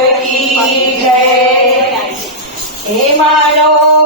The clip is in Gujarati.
કી જય. હે મારો